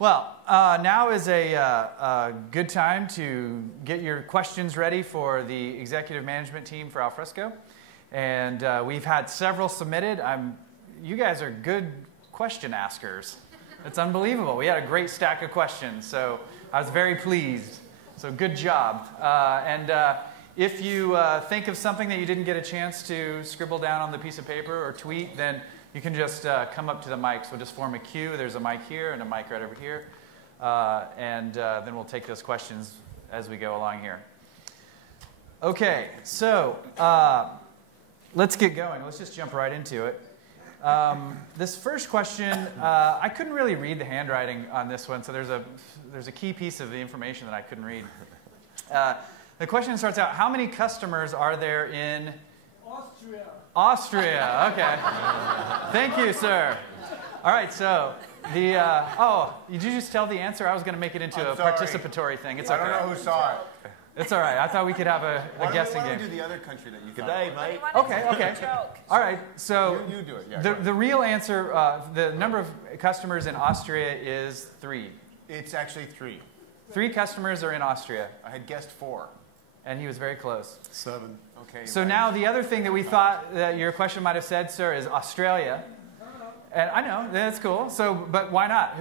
Well, now is a good time to get your questions ready for the executive management team for Alfresco. And we've had several submitted. You guys are good question askers. It's unbelievable. We had a great stack of questions, so I was very pleased. So good job. If you think of something that you didn't get a chance to scribble down on the piece of paper or tweet, then you can just come up to the mics. We'll just form a queue. There's a mic here and a mic right over here. Then we'll take those questions as we go along here. Okay, so let's get going. Let's just jump right into it. This first question, I couldn't really read the handwriting on this one, so there's a key piece of the information that I couldn't read. The question starts out, how many customers are there in Austria? Austria, okay. Thank you, sir. All right, so did you just tell the answer? I was going to make it into a participatory thing. It's okay. I don't know who saw it. It's all right. I thought we could have a guessing game. Why don't you do the other country that you Good day, mate. Okay. All right, so You do it, yeah. the real answer, the number of customers in Austria is 3. It's actually 3. 3 customers are in Austria. I had guessed 4. And he was very close. 7. Okay. So now the other thing that we thought that your question might have said, sir, is Australia. And I know, that's cool. So, but why not?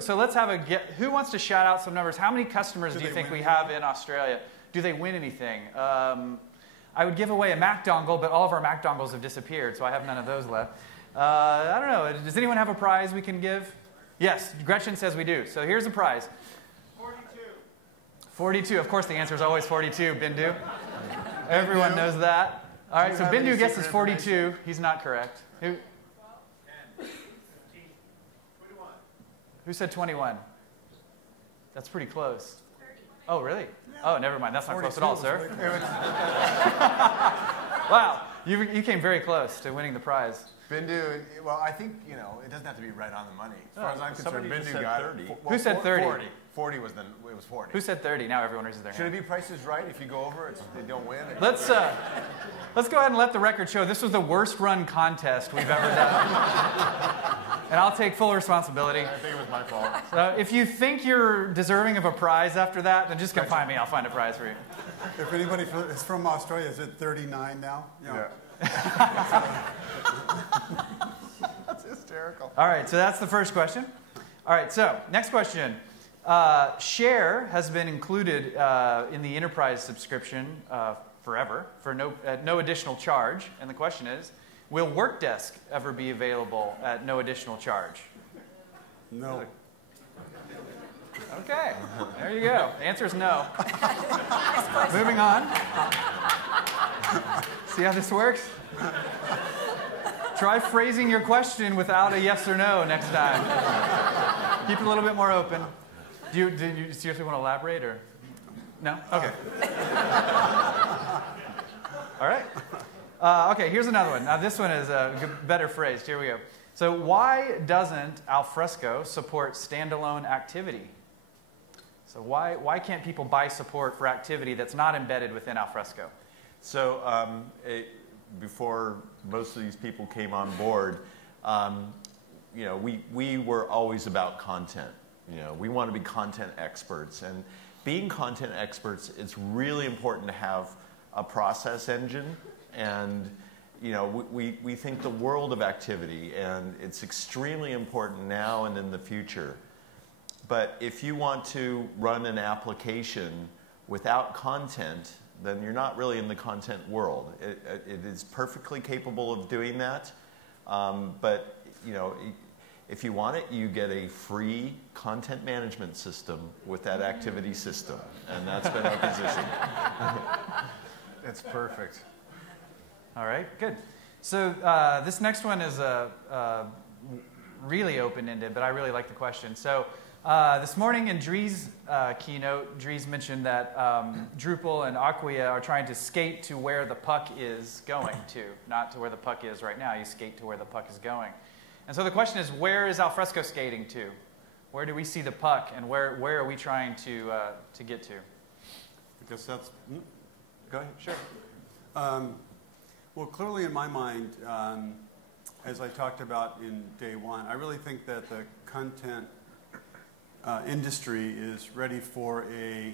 So let's have who wants to shout out some numbers? How many customers do you think we have in Australia? Do they win anything? I would give away a Mac dongle, but all of our Mac dongles have disappeared, so I have none of those left. I don't know. Does anyone have a prize we can give? Yes, Gretchen says we do. So here's a prize. 42. Of course, the answer is always 42, Bindu. Everyone knows that. All right, so Bindu guesses 42. He's not correct. Who said 21? That's pretty close. 30. Oh, really? Oh, never mind. That's not close at all, sir. Wow. Wow, you came very close to winning the prize. Bindu, well, I think, it doesn't have to be right on the money. As far as I'm concerned, Bindu got 30. Who said 30? 40. 40 was it was 40. Who said 30? Now everyone raises their hand. Should it be prices right? If you go over, they don't win. Let's go ahead and let the record show this was the worst run contest we've ever done. And I'll take full responsibility. I think it was my fault. So if you think you're deserving of a prize after that, then just come find me. I'll find a prize for you. If anybody is from Australia, is it 39 now? Yeah. That's hysterical. All right, so that's the first question. All right, so next question. Share has been included in the enterprise subscription forever for no additional charge. And the question is, will Workdesk ever be available at no additional charge? No. Okay, there you go. The answer is no. Moving on. See how this works? Try phrasing your question without a yes or no next time. Keep it a little bit more open. Do you seriously want to elaborate or? No? Okay. All right. Okay, here's another one. Now this one is better phrased. Here we go. So why doesn't Alfresco support standalone activity? So why can't people buy support for activity that's not embedded within Alfresco? So before most of these people came on board, we were always about content. We want to be content experts. And being content experts, it's really important to have a process engine. And we think the world of activity, and it's extremely important now and in the future. But if you want to run an application without content, then you're not really in the content world. It is perfectly capable of doing that. But if you want it, you get a free content management system with that activity system. And that's been our position. It's perfect. All right, good. So this next one is really open-ended, but I really like the question. So this morning in Dree's keynote, Dree's mentioned that Drupal and Acquia are trying to skate to where the puck is going to, not to where the puck is right now. You skate to where the puck is going. And so the question is, where is Alfresco skating to? Where do we see the puck, and where are we trying to get to? Because that's... Go ahead. Sure. Well, clearly in my mind, as I talked about in day one, I really think that the content industry is ready for a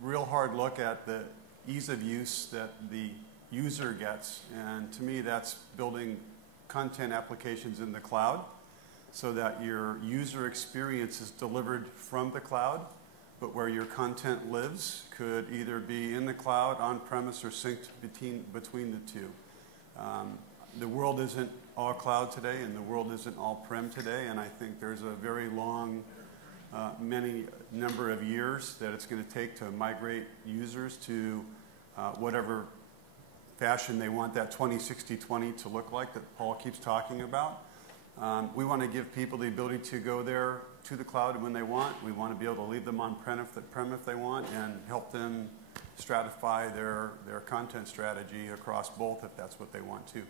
real hard look at the ease of use that the user gets. And to me, that's building content applications in the cloud so that your user experience is delivered from the cloud, but where your content lives could either be in the cloud, on-premise, or synced between the two. The world isn't all cloud today, and the world isn't all prem today, and I think there's a very long, many number of years that it's going to take to migrate users to whatever fashion they want that 20-60-20 to look like that Paul keeps talking about. We want to give people the ability to go there to the cloud when they want. We want to be able to leave them on-prem if they want, and help them stratify their content strategy across both if that's what they want to.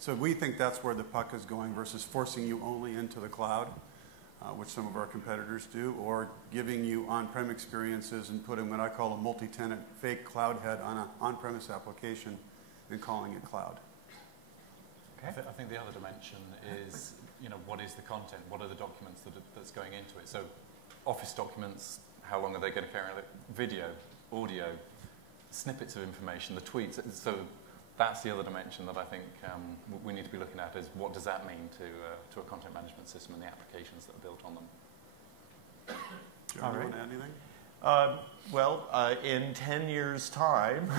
So we think that's where the puck is going versus forcing you only into the cloud, which some of our competitors do, or giving you on-prem experiences and putting what I call a multi-tenant fake cloud head on an on-premise application and calling it cloud. Okay. I think the other dimension is, what is the content? What are the documents that's going into it? So Office documents, how long are they going to carry? Video, audio, snippets of information, the tweets. So that's the other dimension that I think we need to be looking at, is what does that mean to a content management system and the applications that are built on them. John, you want to add anything? In 10 years' time,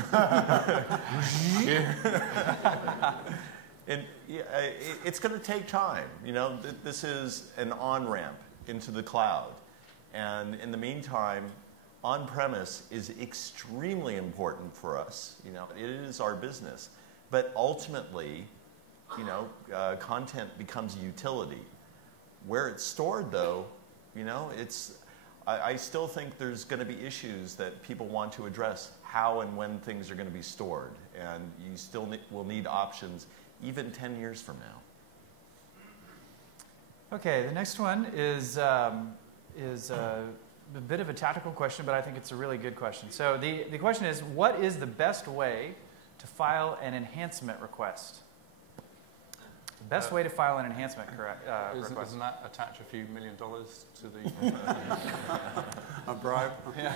it's going to take time. This is an on-ramp into the cloud. And in the meantime, on-premise is extremely important for us. It is our business. But ultimately, content becomes a utility. Where it's stored, though, I still think there's going to be issues that people want to address, how and when things are going to be stored. And you still will need options even 10 years from now. Okay, the next one is a bit of a tactical question, but I think it's a really good question. So the question is, what is the best way to file an enhancement request? The best way to file an enhancement request. Doesn't that attach a few $1 million to the... A bribe? Yeah.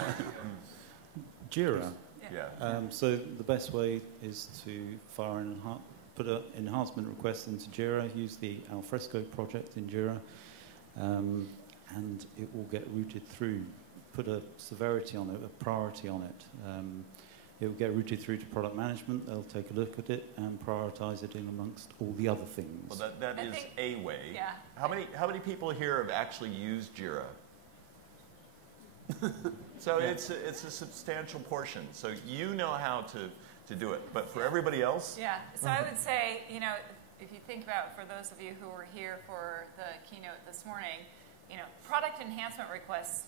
Jira. Yeah. So the best way is to put an enhancement request into Jira, use the Alfresco project in Jira, and it will get routed through. Put a severity on it, a priority on it. It will get routed through to product management. They'll take a look at it and prioritize it in amongst all the other things. Well, that is a way. Yeah. How many people here have actually used Jira? So it's a substantial portion. So you know how to do it. But for everybody else? Yeah. So I would say, if you think about, for those of you who were here for the keynote this morning, product enhancement requests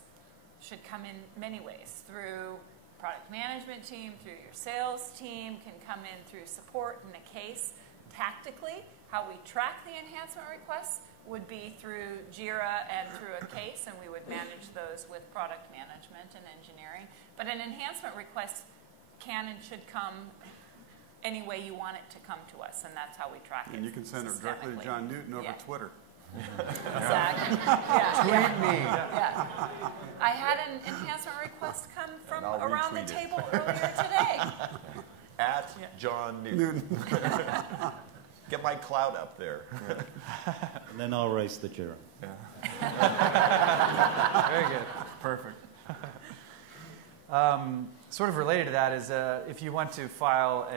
should come in many ways. Through product management team, through your sales team, can come in through support in a case. Tactically, how we track the enhancement requests would be through Jira and through a case, and we would manage those with product management and engineering. But an enhancement request can and should come any way you want it to come to us, and that's how we track it. And you can send it directly to John Newton over Twitter. Exactly. Yeah. Tweet me. Yeah. I had an enhancement request come from I'll around the retweet it. table earlier today. At John Newton. Get my cloud up there. And then I'll raise the Jira. Very good. Perfect. Sort of related to that is if you want to file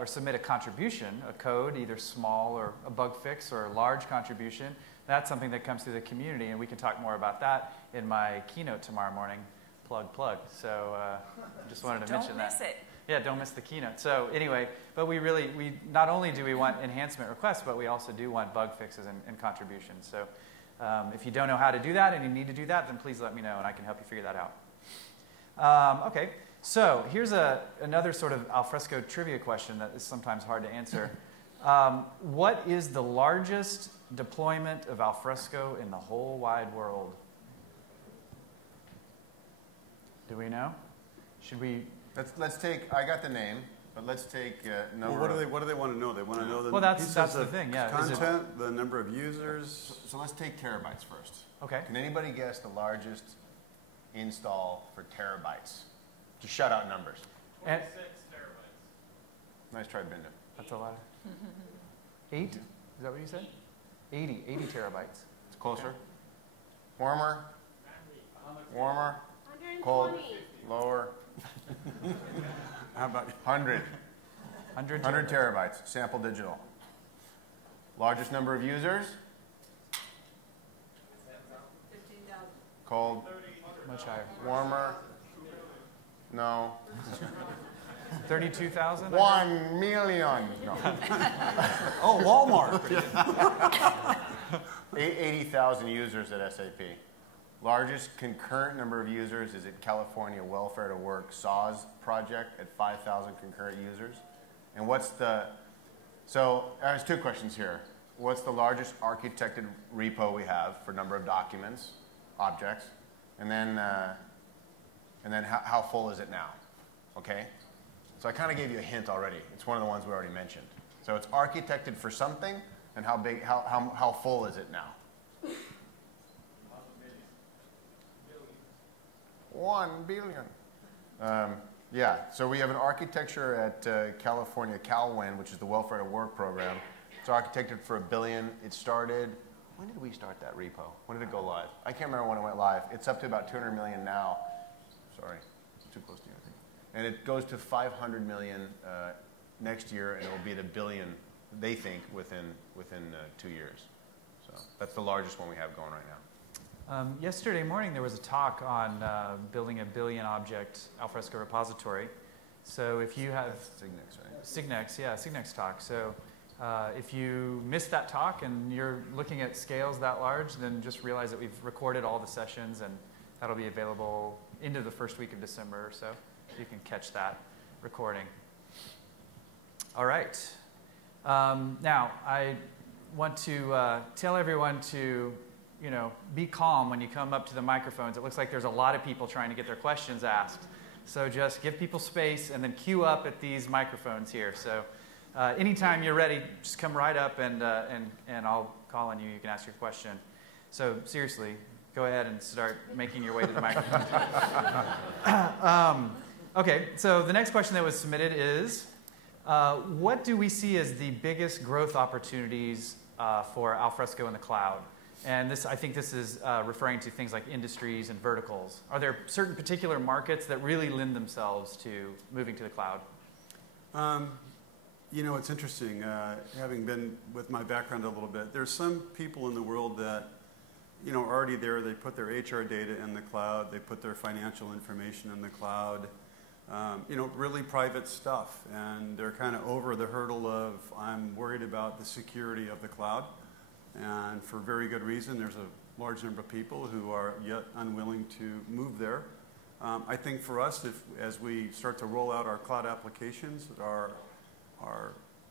or submit a contribution, a code, either small or a bug fix or a large contribution, that's something that comes through the community, and we can talk more about that in my keynote tomorrow morning. Plug. So just wanted to mention that. Don't miss it. Yeah, don't miss the keynote. So anyway, but we not only do we want enhancement requests, but we also do want bug fixes and contributions. So if you don't know how to do that and you need to do that, then please let me know and I can help you figure that out. Okay, so here's another sort of Alfresco trivia question that is sometimes hard to answer. What is the largest deployment of Alfresco in the whole wide world? Do we know? Should we... Let's take, I got the name, but let's take number Well, what do they want to know? They want to know the Well, that's pieces the of thing, yeah. Is it- content, the number of users. So let's take terabytes first. Okay. Can anybody guess the largest install for terabytes? Just shout out numbers. 26 terabytes. Nice try, Binda. That's a lot. 8? Is that what you said? 80 terabytes. It's closer. Warmer. Warmer. Cold. Lower. How about 100? 100 terabytes. Sample digital. Largest number of users? 15,000. Cold. Much higher. Warmer. No. 32,000? 1 million. No. Oh, Walmart. 80,000 users at SAP. Largest concurrent number of users is at California Welfare to Work SAWS project at 5,000 concurrent users. And what's the, so there's two questions here. What's the largest architected repo we have for number of documents, objects? And then how full is it now? Okay? So I kind of gave you a hint already. It's one of the ones we already mentioned. So it's architected for something, and how big, how full is it now? 1 billion. Yeah, so we have an architecture at California CalWIN, which is the Welfare to Work program. It's architected for $1 billion. It started, when did we start that repo? When did it go live? I can't remember when it went live. It's up to about 200 million now. Sorry, it's too close to you, I think. And it goes to 500 million next year, and it will be at $1 billion, they think, within 2 years. So that's the largest one we have going right now. Yesterday morning, there was a talk on building a billion object Alfresco repository. So if you have Signex, right? Signex talk. So if you missed that talk and you're looking at scales that large, then just realize that we've recorded all the sessions, and that'll be available into the first week of December or so. You can catch that recording. All right. Now, I want to tell everyone to be calm when you come up to the microphones. It looks like there's a lot of people trying to get their questions asked. So just give people space and then queue up at these microphones here. So anytime you're ready, just come right up and I'll call on you. You can ask your question. So seriously, go ahead and start making your way to the microphone. Okay, so the next question that was submitted is, what do we see as the biggest growth opportunities for Alfresco in the cloud? And this, I think this is referring to things like industries and verticals. Are there certain particular markets that really lend themselves to moving to the cloud? It's interesting, having been with my background a little bit, there's some people in the world that, are already there. They put their HR data in the cloud. They put their financial information in the cloud. Really private stuff. And they're kind of over the hurdle of, I'm worried about the security of the cloud. And for very good reason, there's a large number of people who are yet unwilling to move there. I think for us, as we start to roll out our cloud applications, our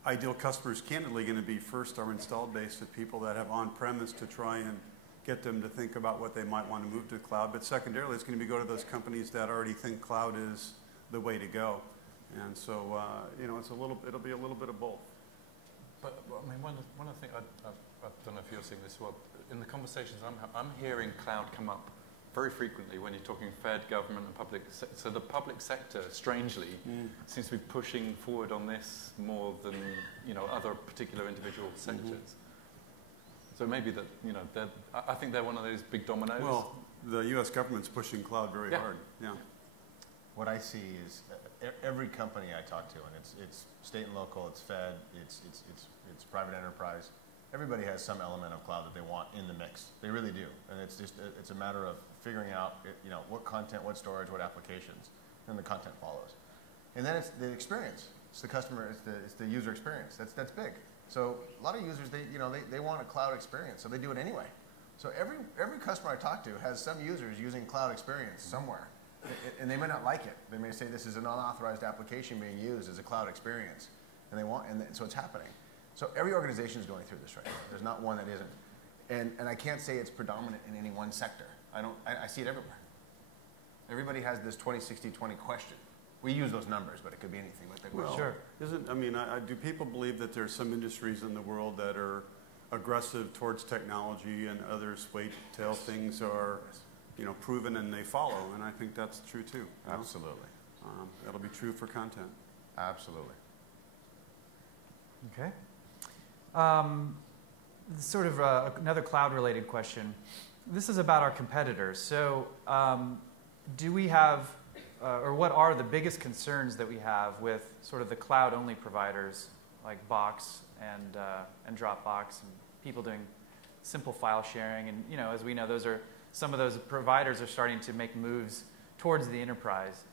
ideal customers candidly going to be first our installed base of people that have on-premise to try and get them to think about what they might want to move to the cloud. But secondarily, it's going to be go to those companies that already think cloud is the way to go. And so, it'll be a little bit of both. But I mean, one of the things, I don't know if you're seeing this as well, in the conversations I'm hearing cloud come up very frequently when you're talking Fed, government, and public. So the public sector, strangely, seems to be pushing forward on this more than other particular individual sectors. So maybe that I think they're one of those big dominoes. Well, the U.S. government's pushing cloud very hard. Yeah. What I see is every company I talk to, and it's state and local, it's Fed, it's private enterprise. Everybody has some element of cloud that they want in the mix. They really do, and it's a matter of figuring out what content, what storage, what applications, and the content follows. And then it's the experience. It's the customer. It's the user experience. That's big. So a lot of users they want a cloud experience, so they do it anyway. So every customer I talk to has some users using cloud experience somewhere. And they may not like it. They may say this is an unauthorized application being used as a cloud experience, and so it's happening. So every organization is going through this right now. There's not one that isn't, and I can't say it's predominant in any one sector. I see it everywhere. Everybody has this 20-60-20 question. We use those numbers, but it could be anything like that. Well, sure. Do people believe that there's some industries in the world that are aggressive towards technology and others wait till things are, proven and they follow. And I think that's true too. Absolutely. That'll be true for content. Absolutely. Okay. Sort of another cloud-related question. This is about our competitors. So do we have, or what are the biggest concerns that we have with sort of the cloud-only providers like Box and Dropbox and people doing simple file sharing? And, as we know, some of those providers are starting to make moves towards the enterprise.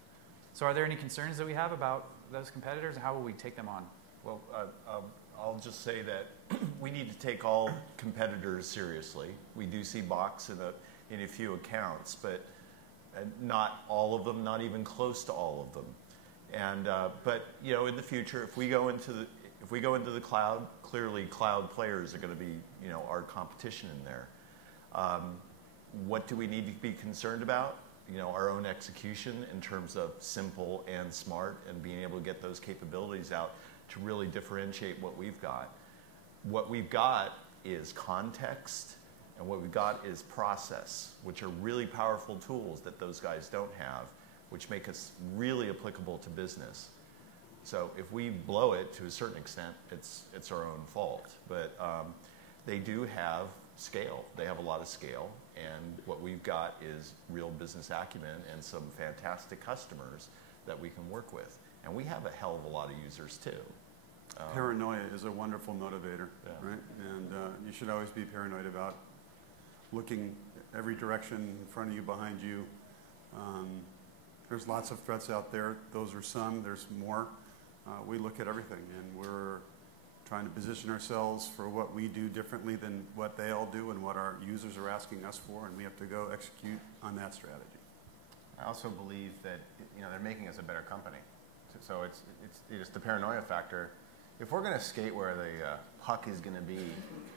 So are there any concerns that we have about those competitors, and how will we take them on? Well, I'll just say that we need to take all competitors seriously. We do see Box in a few accounts, but not all of them, not even close to all of them. And but in the future, if we go into the cloud, clearly cloud players are going to be our competition in there. What do we need to be concerned about? Our own execution in terms of simple and smart, and being able to get those capabilities out to really differentiate what we've got. What we've got is context, and what we've got is process, which are really powerful tools that those guys don't have, which make us really applicable to business. So if we blow it to a certain extent, it's our own fault. But they do have scale. They have a lot of scale, and what we've got is real business acumen and some fantastic customers that we can work with. And we have a hell of a lot of users too. Paranoia is a wonderful motivator, Yeah. right? And you should always be paranoid about looking every direction in front of you, behind you. There's lots of threats out there. Those are some. There's more. We look at everything, and we're trying to position ourselves for what we do differently than what they all do and what our users are asking us for, and we have to go execute on that strategy. I also believe that they're making us a better company. So it's the paranoia factor. If we're going to skate where the puck is going to be,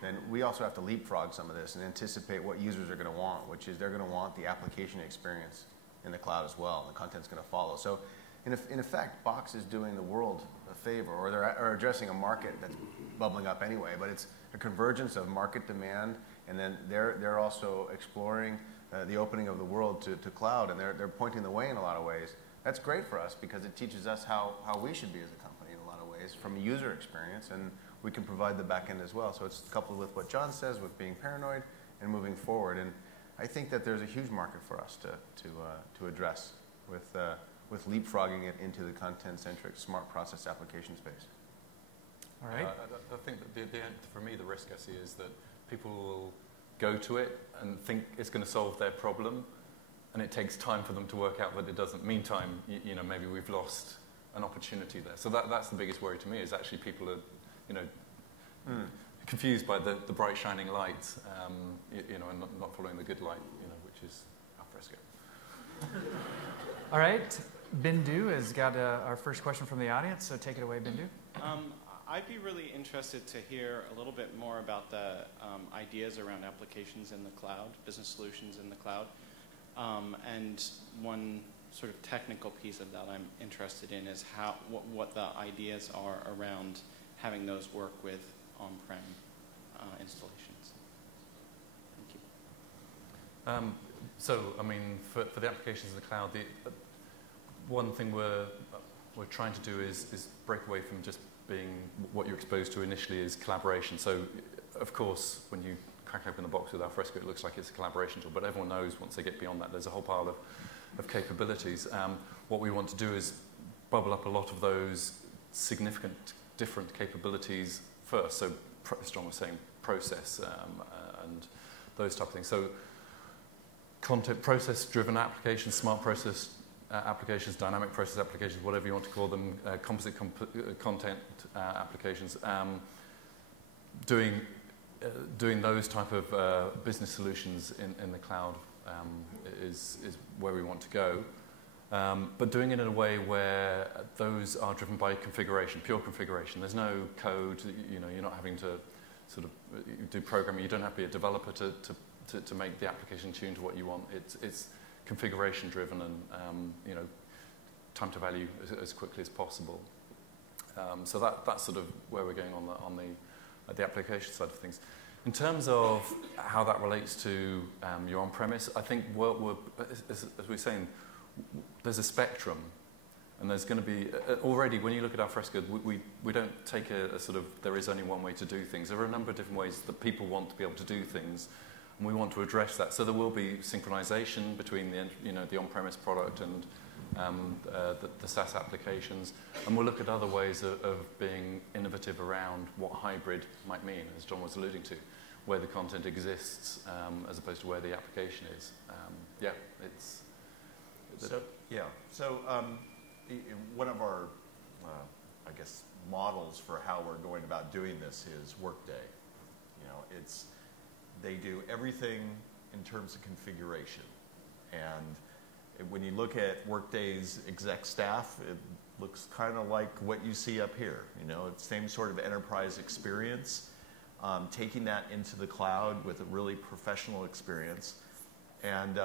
then we also have to leapfrog some of this and anticipate what users are going to want, which is they're going to want the application experience in the cloud as well, and the content's going to follow. So in effect, Box is doing the world a favor, or they're addressing a market that's bubbling up anyway, but it's a convergence of market demand, and then they're also exploring the opening of the world to cloud, and they're pointing the way in a lot of ways. That's great for us because it teaches us how we should be as a company in a lot of ways from a user experience, and we can provide the back end as well. So it's coupled with what John says, with being paranoid and moving forward. And I think that there's a huge market for us to address with leapfrogging it into the content-centric smart process application space. All right. I think that for me, the risk I see is that people will go to it and think it's going to solve their problem, and it takes time for them to work out that it doesn't. Meantime, maybe we've lost an opportunity there. So that's the biggest worry to me, is actually people are, confused by the bright shining light, and not following the good light, which is Alfresco. All right. Bindu has got our first question from the audience, so take it away, Bindu. I'd be really interested to hear a little bit more about the ideas around applications in the cloud, business solutions in the cloud. And one sort of technical piece of that I'm interested in is what the ideas are around having those work with on-prem installations. Thank you. So, for the applications in the cloud, one thing we're trying to do is break away from just being what you're exposed to initially is collaboration. So, of course, when you crack open the box with Alfresco, it looks like it's a collaboration tool, but everyone knows once they get beyond that, there's a whole pile of capabilities. What we want to do is bubble up a lot of those significant different capabilities first. So, as John was saying, process and those type of things. So, content process-driven applications, smart process applications, dynamic process applications, whatever you want to call them, composite content applications, doing those type of business solutions in the cloud is where we want to go. But doing it in a way where those are driven by configuration, pure configuration. There's no code, you're not having to sort of do programming. You don't have to be a developer to make the application tune to what you want. It's configuration driven and time to value as quickly as possible. So that's sort of where we're going on the application side of things. In terms of how that relates to your on-premise, I think as we're saying, there's a spectrum, and there's going to be already when you look at Alfresco, we don't take a sort of there is only one way to do things. There are a number of different ways that people want to be able to do things, and we want to address that. So there will be synchronization between the on-premise product and the SaaS applications, and we'll look at other ways of being innovative around what hybrid might mean, as John was alluding to, where the content exists as opposed to where the application is. One of our, I guess, models for how we're going about doing this is Workday. They do everything in terms of configuration, and when you look at Workday's exec staff, it looks kind of like what you see up here. It's the same sort of enterprise experience, taking that into the cloud with a really professional experience, and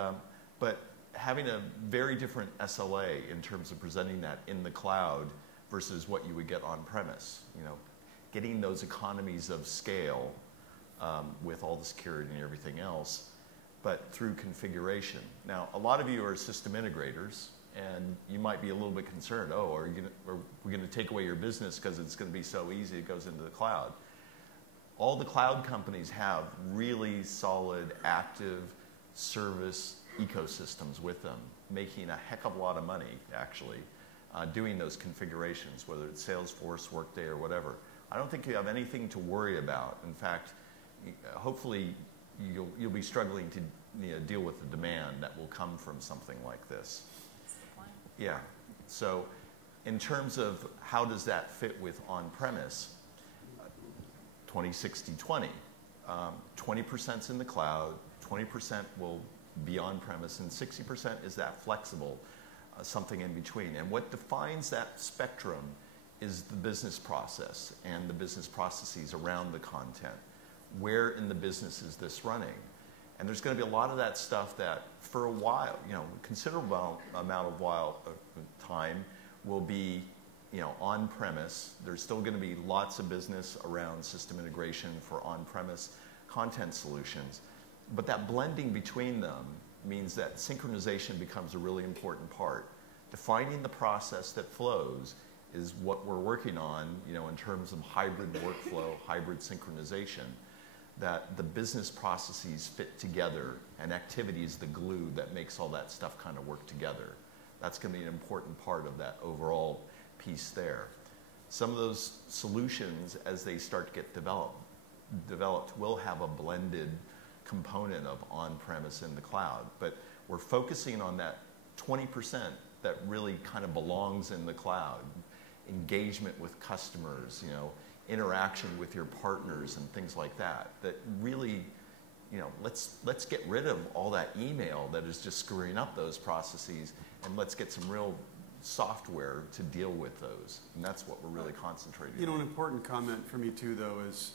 but having a very different SLA in terms of presenting that in the cloud versus what you would get on premise. Getting those economies of scale with all the security and everything else, but through configuration. Now, a lot of you are system integrators, and you might be a little bit concerned, are we going to take away your business because it's going to be so easy it goes into the cloud? All the cloud companies have really solid, active service ecosystems with them, making a heck of a lot of money, actually, doing those configurations, whether it's Salesforce, Workday, or whatever. I don't think you have anything to worry about. In fact, hopefully you'll be struggling to deal with the demand that will come from something like this. Yeah. So in terms of how does that fit with on-premise, 20-60-20. 20%'s in the cloud, 20% will be on-premise, and 60% is that flexible, something in between. And what defines that spectrum is the business process and the business processes around the content. Where in the business is this running? And there's going to be a lot of that stuff that for a while, considerable amount of time will be on-premise. There's still going to be lots of business around system integration for on-premise content solutions. But that blending between them means that synchronization becomes a really important part. Defining the process that flows is what we're working on, in terms of hybrid workflow, hybrid synchronization, that the business processes fit together and activity is the glue that makes all that stuff kind of work together. That's going to be an important part of that overall piece there. Some of those solutions, as they start to get developed will have a blended component of on-premise in the cloud, but we're focusing on that 20% that really kind of belongs in the cloud. Engagement with customers, interaction with your partners and things like that, that really, let's get rid of all that email that is just screwing up those processes, and let's get some real software to deal with those. And that's what we're really concentrating on. An important comment for me too, though, is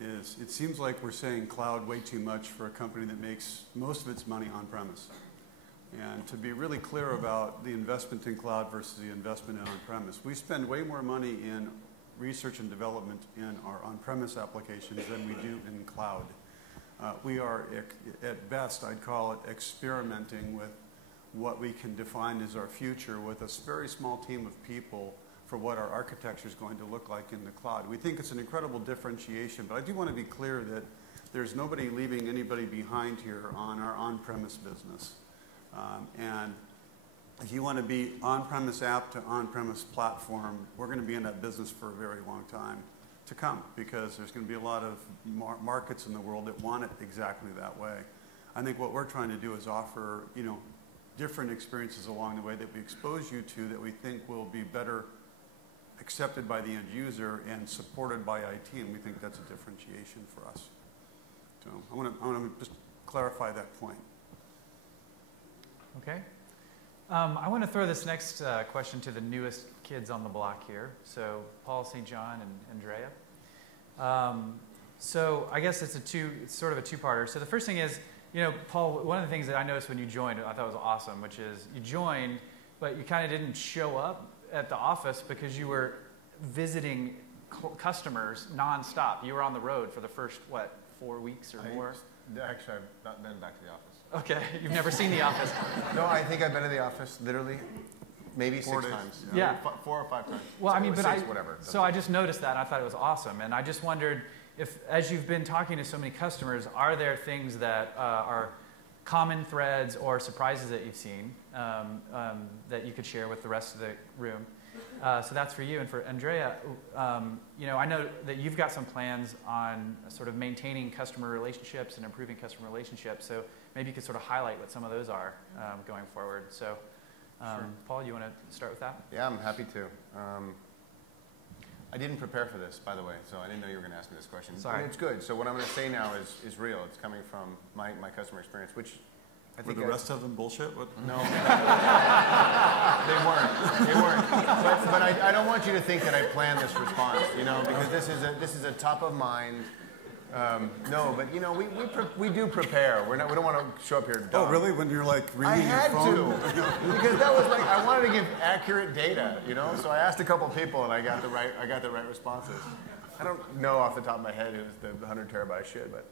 it seems like we're saying cloud way too much for a company that makes most of its money on-premise. And to be really clear about the investment in cloud versus the investment in on-premise, we spend way more money in research and development in our on-premise applications than we do in cloud. We are, at best, I'd call it experimenting with what we can define as our future with a very small team of people for what our architecture is going to look like in the cloud. We think it's an incredible differentiation, but I do want to be clear that there's nobody leaving anybody behind here on our on-premise business. And if you want to be on-premise app to on-premise platform, we're going to be in that business for a very long time to come, because there's going to be a lot of markets in the world that want it exactly that way. I think what we're trying to do is offer, different experiences along the way that we expose you to that we think will be better accepted by the end user and supported by IT, and we think that's a differentiation for us. So I want to just clarify that point. Okay. I want to throw this next question to the newest kids on the block here. So Paul, St. John, and Andrea. So I guess it's sort of a two-parter. So the first thing is, Paul, one of the things that I noticed when you joined, I thought was awesome, which is you joined, but you kind of didn't show up at the office because you were visiting customers nonstop. You were on the road for the first, 4 weeks or I- more? Actually, I've not been back to the office. Okay, you've never seen The Office. No, I think I've been to the office literally maybe 4 6 days. times. Yeah. 4 or 5 times. Well, I mean, Six, but whatever. so I just noticed that, and I thought it was awesome. And I just wondered if, as you've been talking to so many customers, are there things that are common threads or surprises that you've seen that you could share with the rest of the room? So that's for you. And for Andrea, I know that you've got some plans on sort of maintaining customer relationships and improving customer relationships. So maybe you could sort of highlight what some of those are going forward. So, Sure. Paul, you want to start with that? Yeah, I'm happy to. I didn't prepare for this, by the way, so I didn't know you were going to ask me this question. Sorry. And it's good. So what I'm going to say now is real. It's coming from my customer experience, which I Were think the rest of them bullshit? What? No. They weren't. But I don't want you to think that I planned this response, because this is a top of mind. No, but we do prepare. We don't want to show up here dumb. Oh, really? When you're like I reading your had phone? to because that was like I wanted to give accurate data, So I asked a couple people and I got the right responses. I don't know off the top of my head who's the 100 terabyte shit, but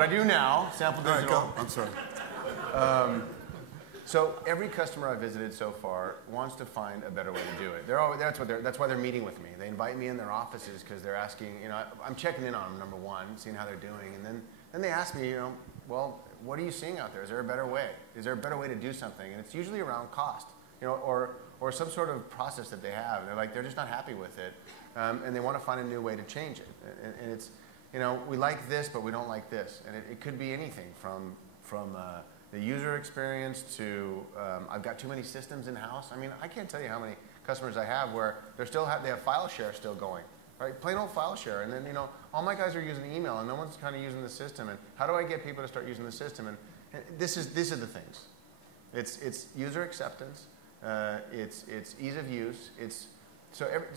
I do now. Sample All right, digital. go. I'm sorry. So every customer I've visited so far wants to find a better way to do it. That's why they're meeting with me. They invite me in their offices because they're asking, I'm checking in on them, number one, seeing how they're doing. And then they ask me, well, what are you seeing out there? Is there a better way? Is there a better way to do something? And it's usually around cost, or some sort of process that they have. They're just not happy with it. And they want to find a new way to change it. And it's, we like this, but we don't like this. And it could be anything from the user experience to I've got too many systems in house. I mean, I can't tell you how many customers I have where they have file share still going, right? Plain old file share, and then all my guys are using email, and no one's kind of using the system. And how do I get people to start using the system? And these are the things. It's user acceptance. It's ease of use. It's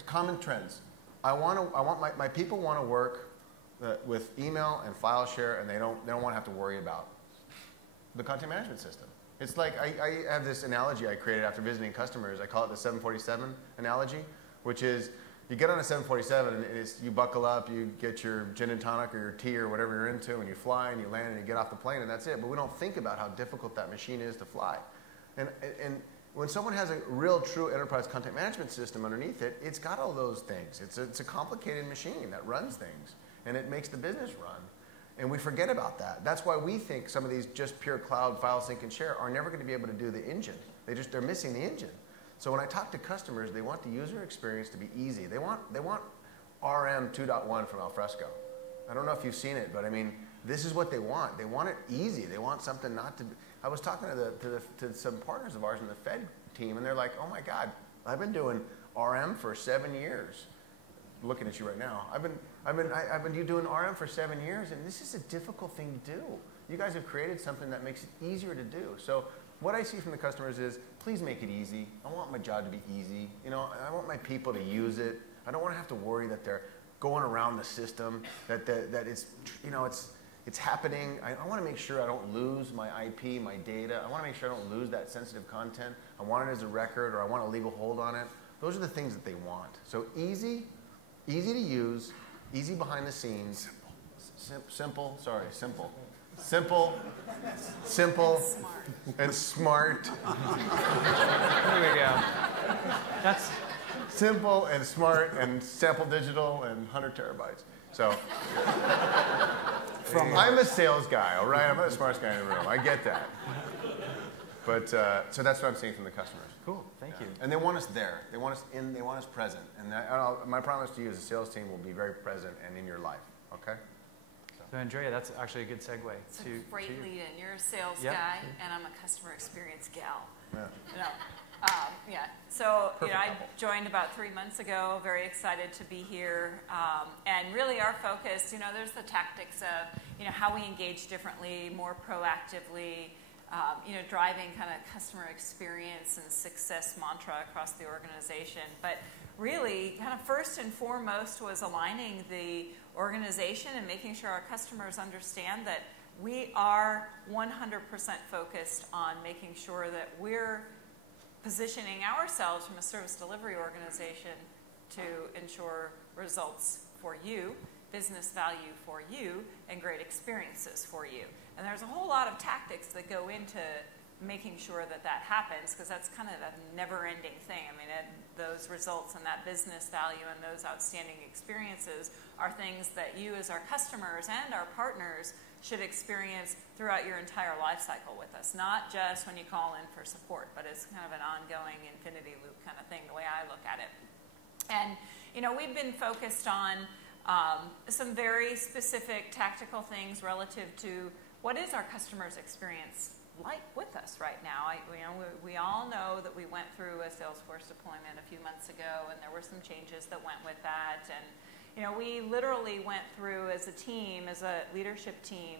common trends. My people want to work with email and file share, and they don't want to have to worry about the content management system. It's like I have this analogy I created after visiting customers. I call it the 747 analogy, which is you get on a 747 and you buckle up, you get your gin and tonic or your tea or whatever you're into, and you fly and you land and you get off the plane and that's it. But we don't think about how difficult that machine is to fly. And when someone has a real true enterprise content management system underneath it, it's got all those things. It's a complicated machine that runs things and it makes the business run. And we forget about that. That's why we think some of these just pure cloud file sync and share are never going to be able to do the engine. They're missing the engine. So when I talk to customers, they want the user experience to be easy. They want RM 2.1 from Alfresco. I don't know if you've seen it, but I mean, this is what they want. They want it easy. They want something not to. I was talking to some partners of ours in the Fed team, and they're like, "Oh my God, I've been doing RM for 7 years." Looking at you right now. I've been doing RM for 7 years, and this is a difficult thing to do. You guys have created something that makes it easier to do. So what I see from the customers is, please make it easy. I want my job to be easy. I want my people to use it. I don't want to have to worry that they're going around the system, that it's happening. I want to make sure I don't lose my IP, my data. I want to make sure I don't lose that sensitive content. I want it as a record, or I want a legal hold on it. Those are the things that they want. So easy to use, easy behind the scenes, simple, and smart. There we go. That's simple and smart and sample digital and 100 terabytes. So I'm a sales guy, all right? I'm not the smartest guy in the room. I get that. But so that's what I'm seeing from the customers. cool. Thank you. And they want us there. They want us in. They want us present. And my promise to you as a sales team will be very present and in your life. Okay. So Andrea, that's actually a good segue It's to a great you. lead in. You're a sales Yep. guy, and I'm a customer experience gal. Yeah. Yeah. So Perfect I couple. joined about 3 months ago. Very excited to be here. And really, our focus, there's the tactics of how we engage differently, more proactively. Driving kind of customer experience and success mantra across the organization. But really, kind of first and foremost was aligning the organization and making sure our customers understand that we are 100% focused on making sure that we're positioning ourselves from a service delivery organization to ensure results for you business value for you and great experiences for you. And there's a whole lot of tactics that go into making sure that that happens, because that's kind of a never-ending thing. I mean, those results and that business value and those outstanding experiences are things that you as our customers and our partners should experience throughout your entire life cycle with us, not just when you call in for support, but it's kind of an ongoing infinity loop kind of thing, the way I look at it. And, you know, we've been focused on some very specific tactical things relative to what is our customer's experience like with us right now. We all know that we went through a Salesforce deployment a few months ago, and there were some changes that went with that. And you know, we literally went through as a team, as a leadership team,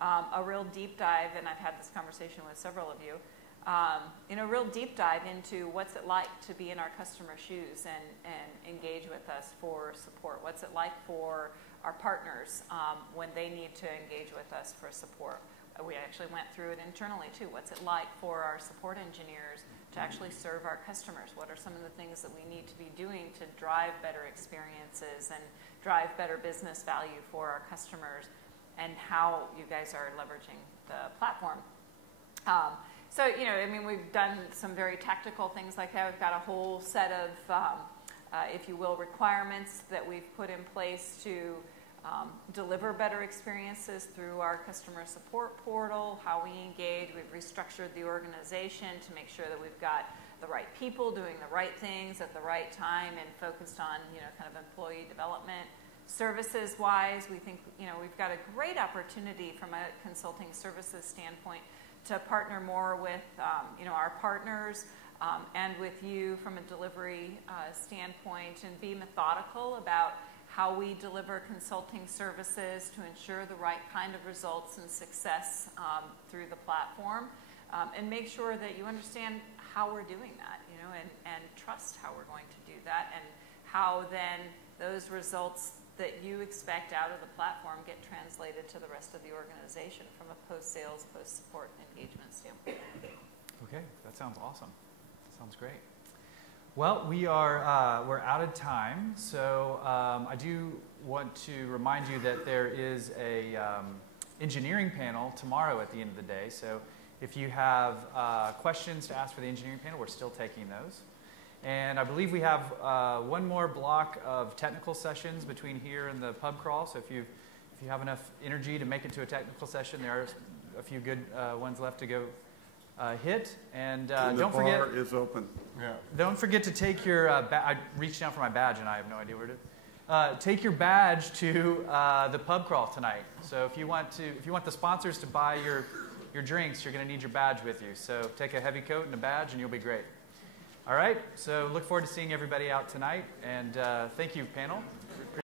a real deep dive, and I've had this conversation with several of you, a real deep dive into what's it like to be in our customer shoes and engage with us for support. What's it like for our partners when they need to engage with us for support. We actually went through it internally too. What's it like for our support engineers to actually serve our customers? What are some of the things that we need to be doing to drive better experiences and drive better business value for our customers, and how you guys are leveraging the platform? So, you know, I mean, we've done some very tactical things like that. We've got a whole set of, if you will, requirements that we've put in place to deliver better experiences through our customer support portal, how we engage. We've restructured the organization to make sure that we've got the right people doing the right things at the right time and focused on, you know, kind of employee development. Services-wise, we think, you know, we've got a great opportunity from a consulting services standpoint to partner more with, you know, our partners and with you from a delivery standpoint, and be methodical about how we deliver consulting services to ensure the right kind of results and success through the platform, and make sure that you understand how we're doing that, you know, and trust how we're going to do that, and how then those results that you expect out of the platform get translated to the rest of the organization from a post-sales, post-support engagement standpoint. Okay, that sounds awesome. That sounds great. Well, we're out of time, so I do want to remind you that there is a engineering panel tomorrow at the end of the day. So if you have questions to ask for the engineering panel, we're still taking those. And I believe we have one more block of technical sessions between here and the pub crawl. So if you have enough energy to make it to a technical session, there are a few good ones left to go hit. And don't forget, the bar is open. Yeah. Don't forget to take your. I reached down for my badge and I have no idea where it is. Take your badge to the pub crawl tonight. So if you want the sponsors to buy your drinks, you're going to need your badge with you. So take a heavy coat and a badge, and you'll be great. All right. So look forward to seeing everybody out tonight, and thank you, panel.